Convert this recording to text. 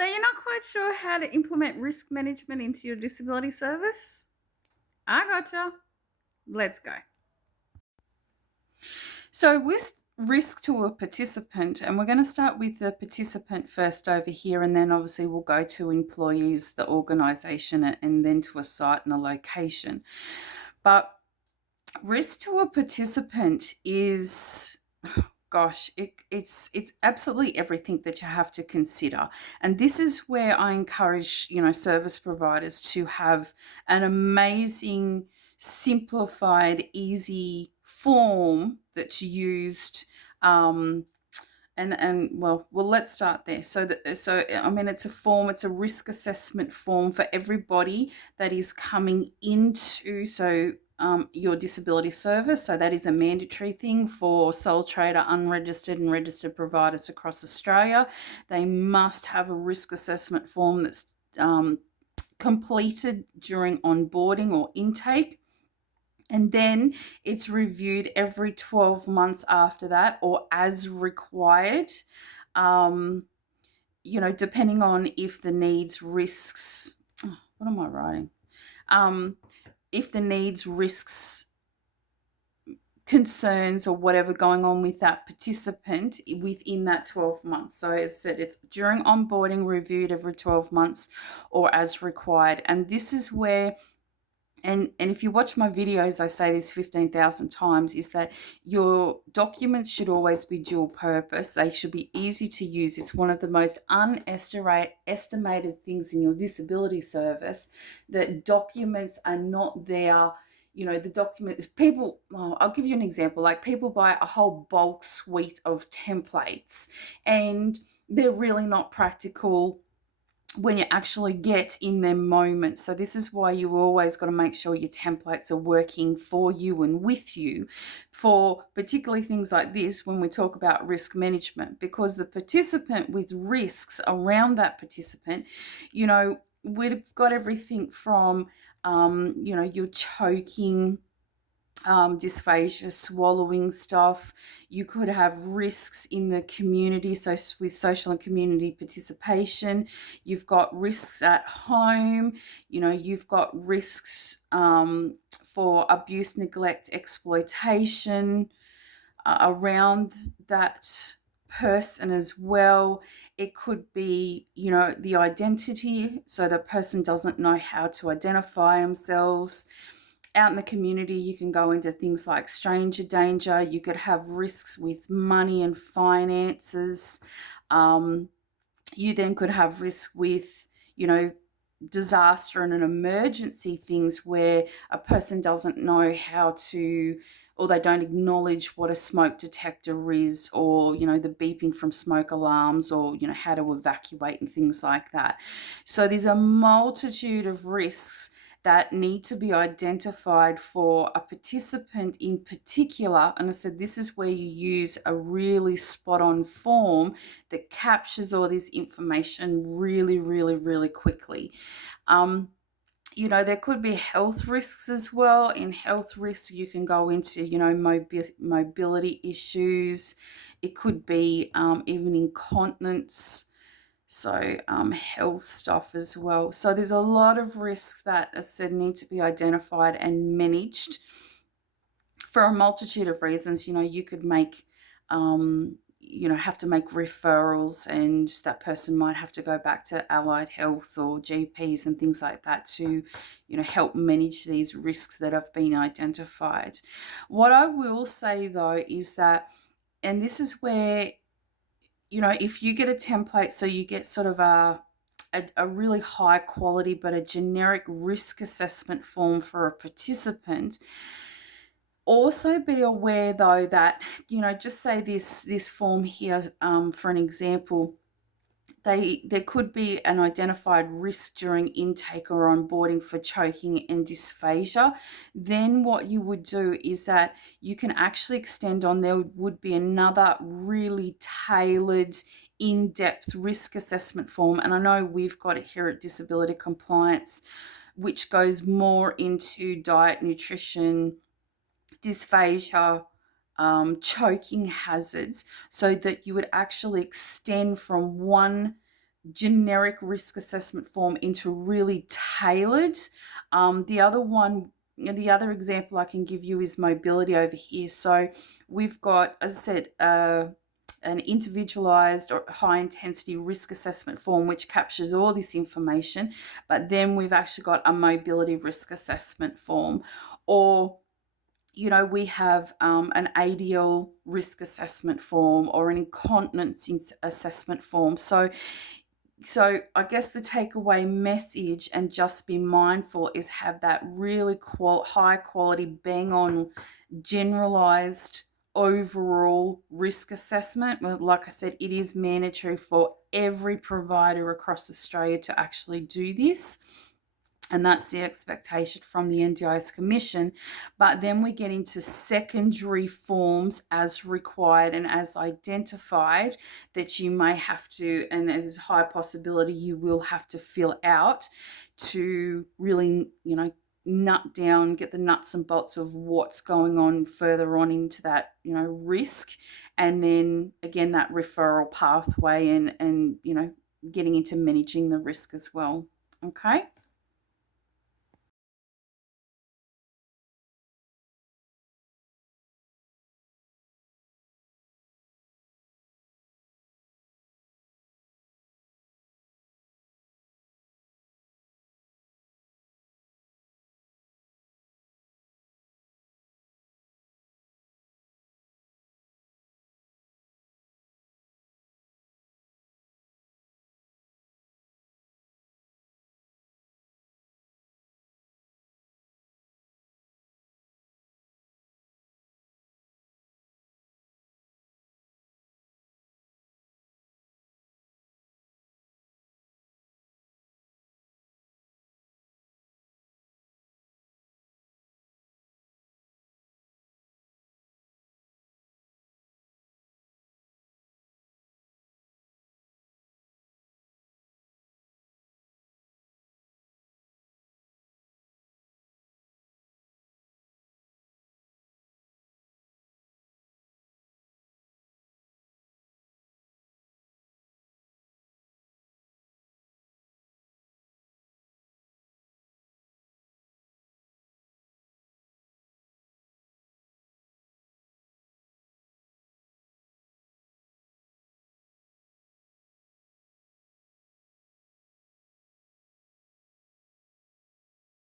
So you're not quite sure how to implement risk management into your disability service? I gotcha. Let's go. So with risk to a participant, and we're going to start with the participant first over here, and then obviously we'll go to employees, the organisation, and then to a site and a location. But risk to a participant is gosh, it's absolutely everything that you have to consider. And this is where I encourage, service providers to have an amazing, simplified, easy form that's used. And let's start there. It's a form, it's a risk assessment form for everybody that is coming into your disability service. So that is a mandatory thing for sole trader, unregistered and registered providers across Australia. They must have a risk assessment form that's completed during onboarding or intake. And then it's reviewed every 12 months after that, or as required, depending on if the needs, risks, what am I writing? If the needs, risks, concerns or whatever going on with that participant within that 12 months. So as I said, it's during onboarding, reviewed every 12 months or as required. And this is where and if you watch my videos, I say this 15,000 times, is that your documents should always be dual purpose. They should be easy to use. It's one of the most estimated things in your disability service, that documents are not there. The documents, I'll give you an example. Like, people buy a whole bulk suite of templates and they're really not practical when you actually get in their moment. So this is why you always got to make sure your templates are working for you and with you for particularly things like this when we talk about risk management, because the participant with risks around that participant, we've got everything from, you're choking, dysphagia, swallowing stuff. You could have risks in the community, so with social and community participation. You've got risks at home. You've got risks for abuse, neglect, exploitation around that person as well. It could be, the identity, so the person doesn't know how to identify themselves. Out in the community, you can go into things like stranger danger. You could have risks with money and finances. You then could have risk with, disaster and an emergency things where a person doesn't know how to, or they don't acknowledge what a smoke detector is, or, the beeping from smoke alarms, or, how to evacuate and things like that. So there's a multitude of risks that need to be identified for a participant in particular. And I said, this is where you use a really spot on form that captures all this information really, really, really quickly. There could be health risks as well. In health risks, you can go into, mobility issues. It could be even incontinence. So health stuff as well. So there's a lot of risks that, as I said, need to be identified and managed for a multitude of reasons. You could make, have to make referrals, and that person might have to go back to allied health or GPs and things like that to, help manage these risks that have been identified. What I will say, though, is that, and this is where, if you get a template, so you get sort of a really high quality but a generic risk assessment form for a participant, also be aware, though, that, just say this form here, for an example, there could be an identified risk during intake or onboarding for choking and dysphagia. Then what you would do is that you can actually extend on, there would be another really tailored, in-depth risk assessment form. And I know we've got it here at Disability Compliance, which goes more into diet, nutrition, dysphagia, choking hazards, so that you would actually extend from one generic risk assessment form into really tailored. The other one, the other example I can give you is mobility over here. So we've got, as I said, an individualized or high intensity risk assessment form which captures all this information, but then we've actually got a mobility risk assessment form. Or we have an ADL risk assessment form or an incontinence assessment form. So I guess the takeaway message, and just be mindful, is have that really high quality, bang on, generalized overall risk assessment. Well, like I said, it is mandatory for every provider across Australia to actually do this. And that's the expectation from the NDIS Commission. But then we get into secondary forms as required and as identified that you may have to, and there's a high possibility you will have to fill out to really, nut down, get the nuts and bolts of what's going on further on into that, risk. And then again, that referral pathway and getting into managing the risk as well. Okay.